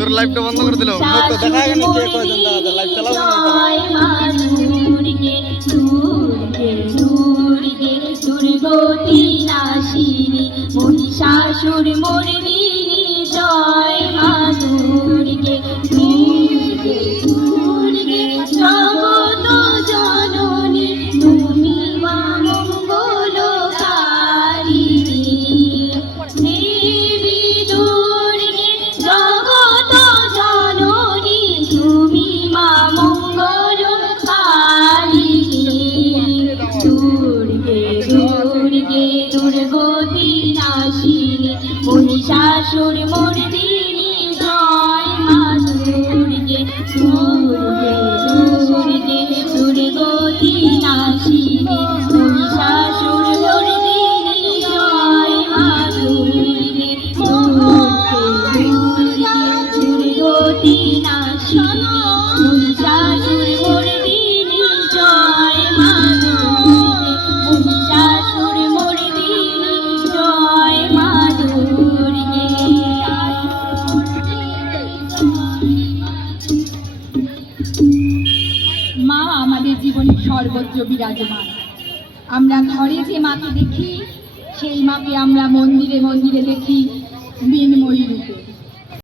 তোর লাইভটা বন্ধ করে দিল তো দেখা গেল কে কয়জন দাদা লাইভ চালাবো না দুর্গতি নাশিনী মহিষাসুর মর্দিনী জয় মা দুর্গে দুর্গে দুর্গে জগত জননী তুমি মা মঙ্গলকারিণী দেবী দুর্গে জগত জননী তুমি মা মঙ্গলকারিণী দুর্গে দুর্গে দুর্গতি নাশিনী মহিষাসুর মর্দিনী জয় মা দুর্গে দুর্গে দুর্গে দুর্গতি নাশিনী মহিষাসুর মর্দিনী জয় মা দুর্গে দুর্গে দুর্গে দুর্গতি নাশিনী মহিষাসুর মর্দিনী জয় মা দুর্গে মহিষাসুর মর্দিনী জয় মা দুর্গে। মা আমাদের জীবনে সর্বত্র বিরাজমান। আমরা ঘরে যে মাকে দেখি সেই মাকে আমরা মন্দিরে মন্দিরে দেখি মৃন্ময়ী রূপে।